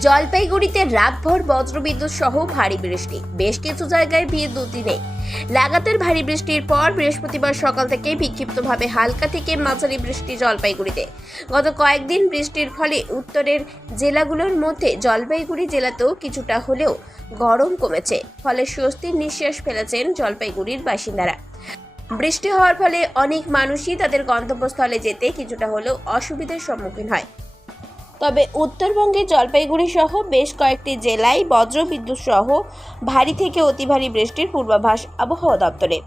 জলপাইগুড়িতে রাতভর বজ্রবিদ্যুৎ সহ ভারী বৃষ্টি, বেশ কিছু জায়গায় বিদ্যুৎই নেই। লাগাতার ভারী বৃষ্টির পর বৃহস্পতিবার সকাল থেকে বিক্ষিপ্তভাবে হালকা থেকে মাঝারি বৃষ্টি জলপাইগুড়িতে। গত কয়েকদিন বৃষ্টির ফলে উত্তরের জেলাগুলোর মধ্যে জলপাইগুড়ি জেলাতেও কিছুটা হলেও গরম কমেছে, ফলে স্বস্তির নিঃশ্বাস ফেলেছেন জলপাইগুড়ির বাসিন্দারা। বৃষ্টি হওয়ার ফলে অনেক মানুষই তাদের গন্তব্যস্থলে যেতে কিছুটা হলেও অসুবিধার সম্মুখীন হয়। তবে উত্তরবঙ্গের জলপাইগুড়ি সহ বেশ কয়েকটি জেলায় বজ্রবিদ্যুৎ সহ ভারী থেকে অতি ভারী বৃষ্টির পূর্বাভাস আবহাওয়া দপ্তরের।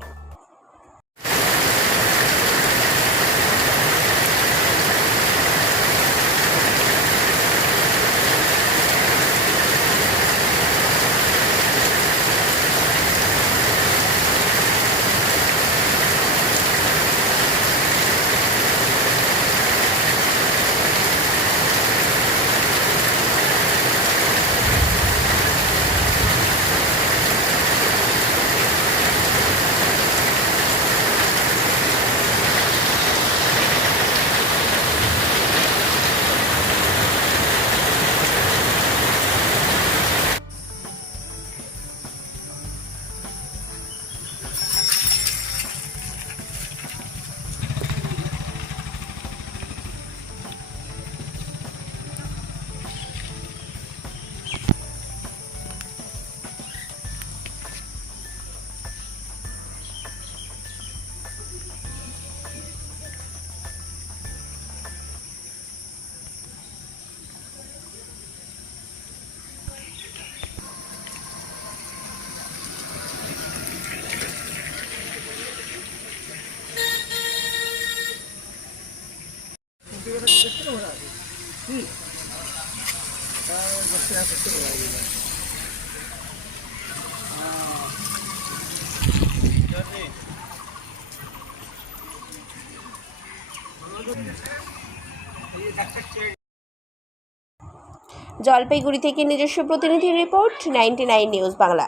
জলপাইগুড়ি থেকে নিজস্ব প্রতিনিধি রিপোর্ট, 99 নিউজ বাংলা।